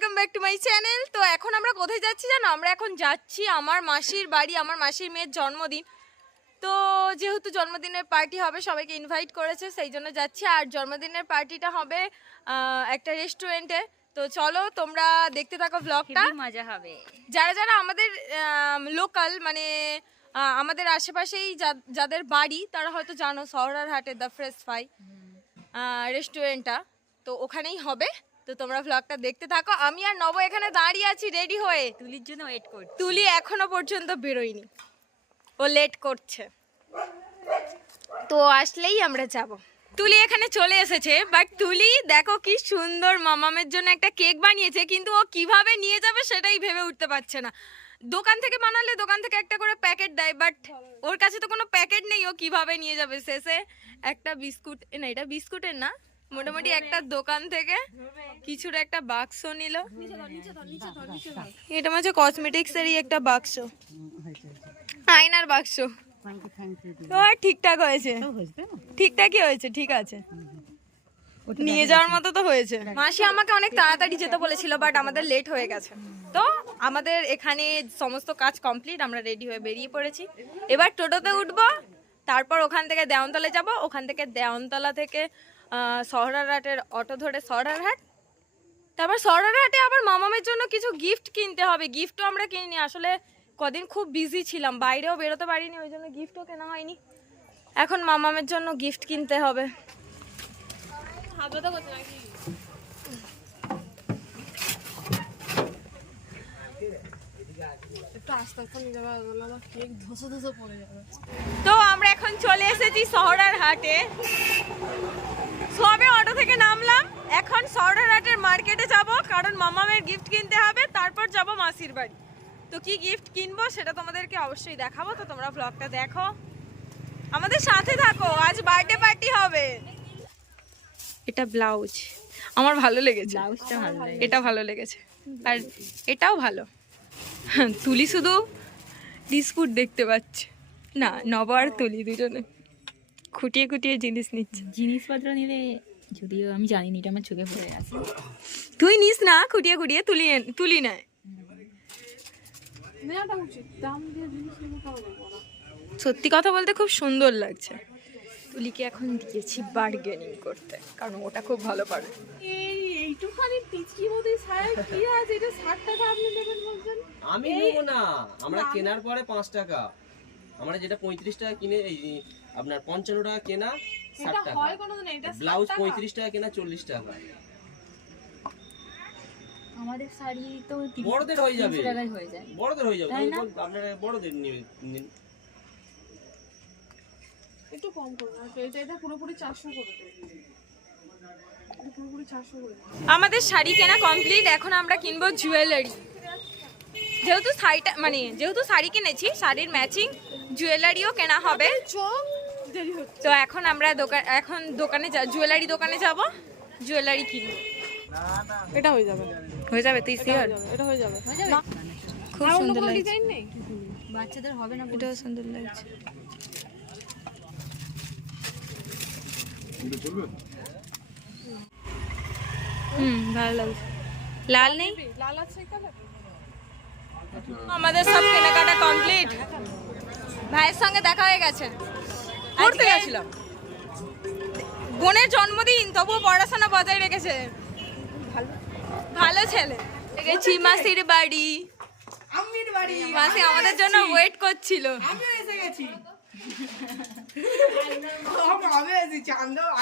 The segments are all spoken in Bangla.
Welcome back to my channel. তো এখন আমরা কোথায় যাচ্ছি জানো? আমরা এখন যাচ্ছি আমার মাসির বাড়ি, আমার মাসির মেয়ের জন্মদিন। তো যেহেতু জন্মদিনের পার্টি হবে, সবাইকে ইনভাইট করেছে, সেই জন্য যাচ্ছি। আর জন্মদিনের পার্টিটা হবে একটা রেস্টুরেন্টে। তো চলো তোমরা দেখতে থাকো ব্লগটা, মজা হবে। যারা যারা আমাদের লোকাল মানে আমাদের আশেপাশেই যাদের বাড়ি তারা হয়তো জানো সহরারহাটে দ্য ফ্রেশ ফ্রাই রেস্টুরেন্টটা, তো ওখানেই হবে। তো তোমরা ব্লগটা দেখতে থাকো। আমি আর নব এখানে দাঁড়িয়ে আছি রেডি হয়ে, তুলির জন্য ওয়েট করছি। তুলি এখনো পর্যন্ত বেরোয়নি, ও লেট করছে। তো আসলেই আমরা যাব। তুলি এখানে চলে এসেছে, বাট তুলি দেখো কি সুন্দর মামামের জন্য একটা কেক বানিয়েছে, কিন্তু ও কিভাবে নিয়ে যাবে সেটাই ভেবে উঠতে পারছে না। দোকান থেকে বানালে দোকান থেকে একটা করে প্যাকেট দেয়, বাট ওর কাছে তো কোনো প্যাকেট নেই, ও কিভাবে নিয়ে যাবে। শেষে একটা বিস্কুট, না এটা বিস্কুটের না, মোটামুটি একটা দোকান থেকে কিছুর একটা বাক্স নিল। এটা হচ্ছে কসমেটিক্সেরই একটা বাক্স, আয়নার বাক্স। ঠিকঠাক হয়েছে, ঠিকঠাকই হয়েছে, ঠিক আছে, নিয়ে যাওয়ার মতো তো হয়েছে। মাসি আমাকে অনেক তাড়াতাড়ি যেতে বলেছিল, বাট আমাদের লেট হয়ে গেছে। তো আমাদের এখানে সমস্ত কাজ কমপ্লিট, আমরা রেডি হয়ে বেরিয়ে পড়েছি। এবার টোটোতে উঠবো, তারপর ওখান থেকে দেওয়ানতলা যাব, ওখান থেকে দেওয়ানতলা থেকে সহরারহাটের অটো ধরে সহরারহাট, তারপর সহরারহাটে আবার মামামের জন্য কিছু গিফট কিনতে হবে। গিফটও আমরা কিনিনি, আসলে কদিন খুব বিজি ছিলাম, বাইরেও বেরোতে পারিনি, ওই জন্য গিফটও কেনা হয়নি। এখন মামামের জন্য গিফট কিনতে হবে। তো আমরা এখন চলে এসেছি সহরারহাটে, সবে অটো থেকে নামলাম। এখন সহরারহাটের মার্কেটে যাব, কারণ মামামের গিফট কিনতে হবে, তারপর যাব মাসির বাড়ি। তো কি গিফট কিনবো সেটা তোমাদেরকে অবশ্যই দেখাবো, তো তোমরা ব্লগটা দেখো, আমাদের সাথে থাকো। আজ বার্থডে পার্টি হবে। এটা ব্লাউজ আমার ভালো লেগেছে, ব্লাউজটা ভালো লাগে। এটা ভালো লেগেছে, আর এটাও ভালো। তুলি শুধু বিস্কুট দেখতে পাচ্ছে না, নব আর তুলি দুজনে খুঁটিয়ে খুঁটিয়ে জিনিস নিচ্ছে। জিনিসপত্র নিলে, যদিও আমি জানি না, এটা আমার চোখে পড়ে আছে। তুই নিস না, খুঁটিয়ে খুঁটিয়ে তুলি নেয়। সত্যি কথা বলতে খুব সুন্দর লাগছে। তুলিকে এখন দিয়েছি বার্গেনিং করতে, কারণ ওটা খুব ভালো পারে। এইটুখানি পিচকি মতোই ছায়া কি আছে, এটা 60 টাকা আপনি দেবেন বলছেন? আমি নেব না, আমরা কেনার পরে 5 টাকা, আমরা যেটা 35 টাকা কিনে এই আপনার 55 টাকা কেনা 60 টাকা, হয় কোনোদিন এটা ব্লাউজ 35 টাকা কেনা 40 টাকা। আমাদের শাড়ি তো বড়দের হয়ে যাবে, 300 টাকায় হয়ে যায়। বড়দের হয়ে যাবে, আপনারা বড়দের নিন। একটু কম করুন, এটা পুরোপুরি 400 করে দেবেন, এটা পুরোপুরি 400 করে। আমাদের শাড়ি কেনা কমপ্লিট, এখন আমরা কিনবো জুয়েলারি। যেহেতু শাড়ি কিনেছি, শাড়ির ম্যাচিং জুয়েলারিও কেনা হবে। তো এখন আমরা দোকানে জুয়েলারি দোকানে যাব, জুয়েলারি কিনবো। এটা হয়ে যাবে, হয়ে যাবে, তুই শিওর? এটা হয়ে যাবে। খুব সুন্দর লাগছে, ডিজাইন নেই, বাচ্চাদের হবে না, এটাও সুন্দর লাগছে। ভালো লাগছে। লাল নেই, লাল আছে কালার। আমাদের সব কেনাকাটা কমপ্লিট। ভাইয়ের সঙ্গে দেখা হয়ে গেছে, পড়তে গেছিলাম, বোনের জন্মদিন, তবুও পড়াশোনা বজায় রেখেছে, ভালো ছেলে। গেছি মাসির বাড়ি, মাসি আমাদের জন্য ওয়েট করছিল।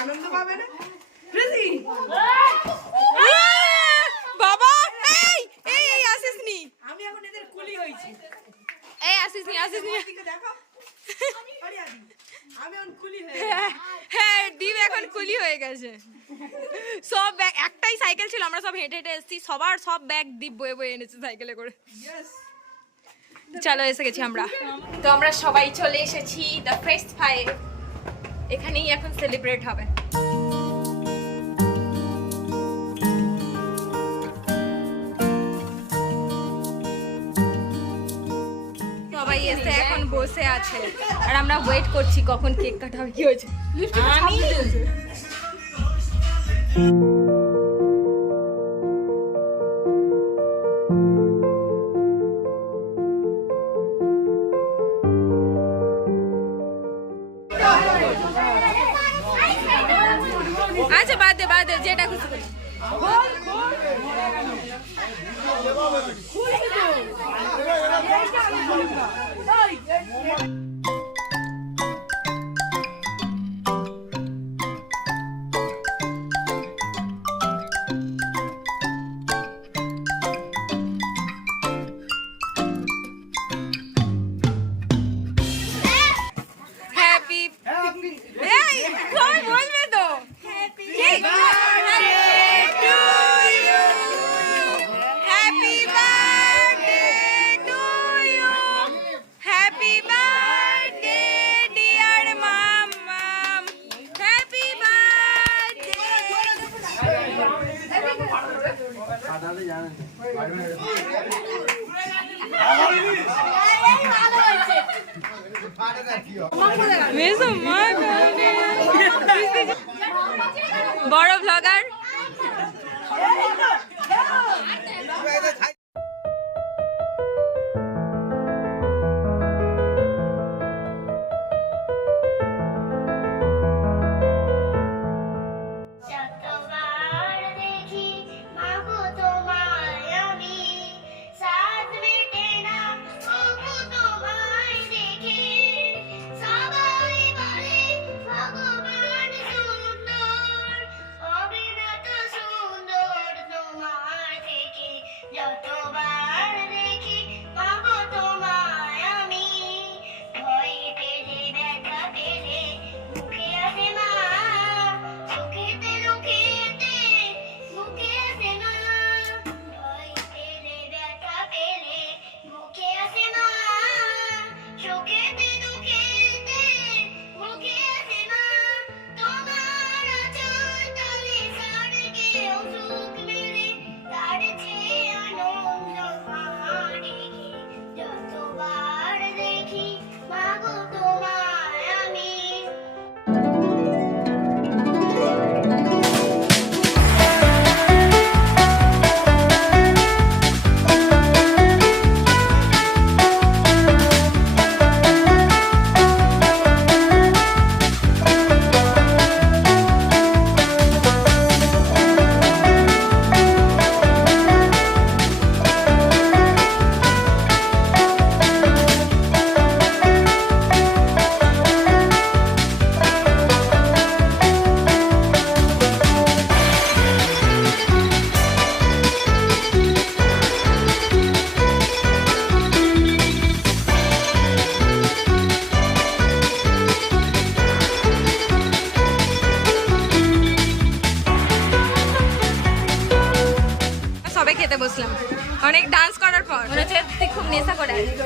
আনন্দ পাবে না বাবা, এই আসিস নি, আমি এখন এদের কুলি হইছি। এই আসিস নি দেখো আমি এখন কুলি হয়ে হ্যাঁ, ডিম এখন কুলি হয়ে গেছে। সব ব্যাগ, একটাই সাইকেল ছিল, আমরা সব হেঁটে হেঁটে এসেছি, সবার সব ব্যাগ ডিপ বয়ে বয়ে এনেছে সাইকেলে করে। চলো এসে গেছি আমরা। তো আমরা সবাই চলে এসেছি দ্য ফ্রেশ ফ্রাই, এখানেই এখন সেলিব্রেট হবে। সবাই এসে এখন বসে আছে, আর আমরা ওয়েট করছি কখন কেক কাটা হবে। কি হয়েছে? আমি হ্যাপি এই সবাই বলবে তো happy birthday to you, happy birthday to you, happy birthday dear Mammam, happy birthday. বড় ব্লগার যতবার দেখি মাগো তোমায় আমি, সাথ মেটে না ওগো তোমায় দেখে। সবাই বলে ভগবান সুন্দর, হবে না তো সুন্দর তোমার থেকে। যতবার দেখি মাগো তোমায় আমি, ভয় পেলে ব্যথা পেলে মুখে আসে মা, সুখেতে দুঃখেতে মুখে আসে মা। ভয় পেলে ব্যথা পেলে মুখে আসে মা, সুখেতে দুঃখেতে মুখে আসে মা। তোমার আঁচল তলে স্বর্গেও সুখ মেলে, তার চেয়ে আনন্দ পাহাড়ে গিয়ে। যতবার দেখি মাগো তোমায় আমি। সবে খেতে বসলাম অনেক ডান্স করার পর। মনে হচ্ছে তুই খুব নেশা করে আছিস।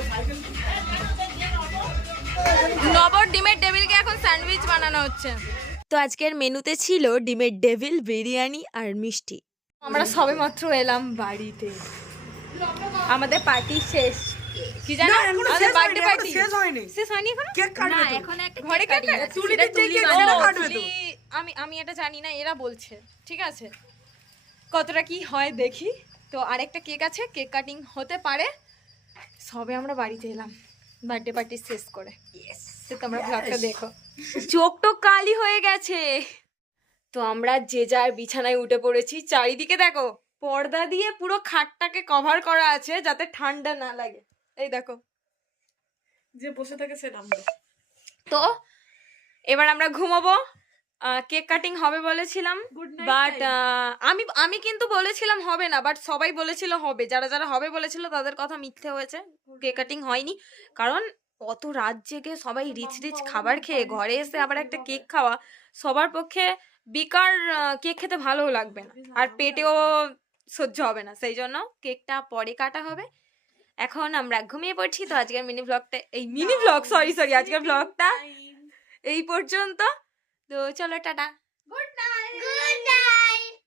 নবর ডিমের টেবিলকে এখন স্যান্ডউইচ বানানো হচ্ছে। তো আজকের মেনুতে ছিল ডিমের ডেভিল, বিরিয়ানি আর মিষ্টি। আমরা সবে মাত্র এলাম বাড়িতে, আমাদের পার্টি শেষ। কি জানো আমাদের বার্থডে পার্টি শেষ হয়নি এখনো? না এখন একটা ঘরে কেক কেক কাটি আছে, চুলি সেটা তুলি বানাবো। আমি এটা জানি না, এরা বলছে। ঠিক আছে, কতটা কি হয় দেখি। তো আরেকটা কেক আছে, কেক কাটিং হতে পারে। সবে আমরা বাড়িতে এলাম বার্থডে পার্টি শেষ করে। তো তোমরা ব্লগটা দেখো। চোখ টোক কালি হয়ে গেছে। তো আমরা যে যার বিছানায় উঠে পড়েছি। চারিদিকে দেখো পর্দা দিয়ে পুরো খাটটাকে কভার করা আছে যাতে ঠান্ডা না লাগে। এই দেখো, যে বসে থাকে সে নামবে। তো এবার আমরা ঘুমাবো। কেক কাটিং হবে বলেছিলাম, বাট আমি কিন্তু বলেছিলাম হবে না, বাট সবাই বলেছিল হবে। যারা যারা হবে বলেছিল তাদের কথা মিথ্যে হয়েছে, কেক কাটিং হয়নি। কারণ অত রাত জেগে সবাই রিচ রিচ খাবার খেয়ে ঘরে এসে আবার একটা কেক খাওয়া সবার পক্ষে বেকার। কেক খেতে ভালোও লাগবে না, আর পেটেও সহ্য হবে না। সেই জন্য কেকটা পরে কাটা হবে। এখন আমরা ঘুমিয়ে পড়ছি। তো আজকের আজকের ব্লগটা এই পর্যন্ত। তো চলো টাটা, গুড নাইট।